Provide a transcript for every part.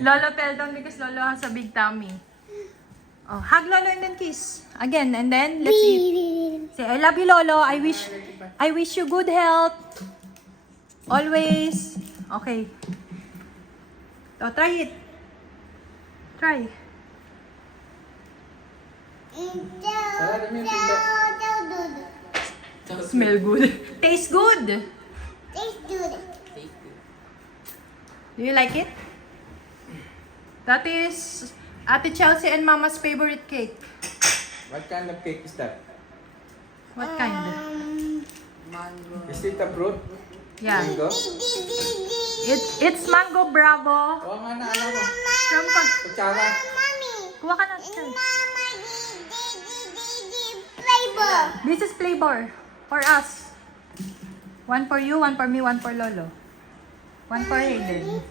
Lolo fell down because Lolo has a big tummy. Oh, hug Lolo and then kiss. Again, and then let's eat. Say, I love you, Lolo. I wish you good health. Always. Okay. So, try it. Try. Smell good. Taste good. Do you like it? That is Ate Chelsea and Mama's favorite cake. What kind of cake is that? What kind? Mango. Is it a fruit? Yeah. Mango? It's Mango Bravo. Oo nga na, alam mo. From Kutsara. Kuha ka na. This is flavor for us. One for you, one for me, one for Lolo. One for Hayden.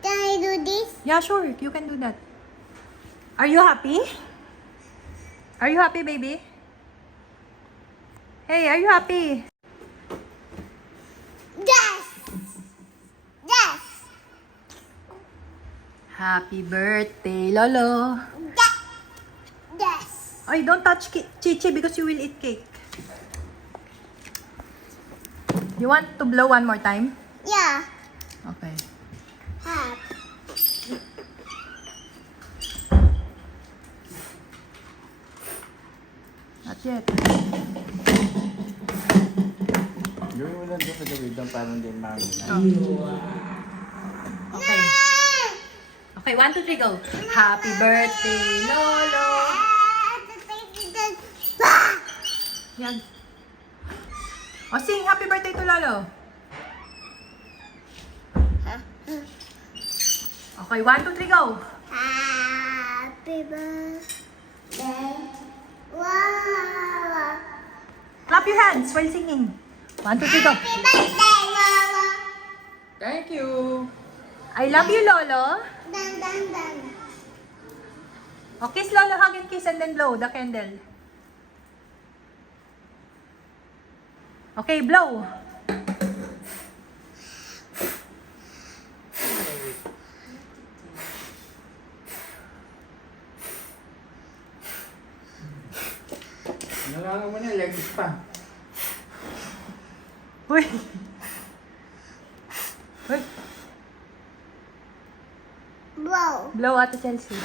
Can I do this? Yeah, sure. You can do that. Are you happy? Are you happy, baby? Hey, are you happy? Yes! Yes! Happy birthday, Lolo. Yes! Ay, don't touch Chichi because you will eat cake. You want to blow one more time? Yeah. Okay. Have. Not yet. Gawin mo lang doon sa gawin doon para hindi mami. Okay. Okay, 1, 2, 3, go. Happy birthday, Lolo. Yan. O, sing happy birthday to Lolo. Okay, 1, 2, 3, go. Happy birthday. Wow. Clap your hands while singing. 1, 2, 3, go. Happy birthday, Mama. Thank you! I love you, Lolo. Dun, dun, dun. O, kiss Lolo, hug and kiss and then blow the candle. Okay, blow. Nalangan mo na, legs pa. Uy. Uy. Blow. Blow, Ate Chelsea.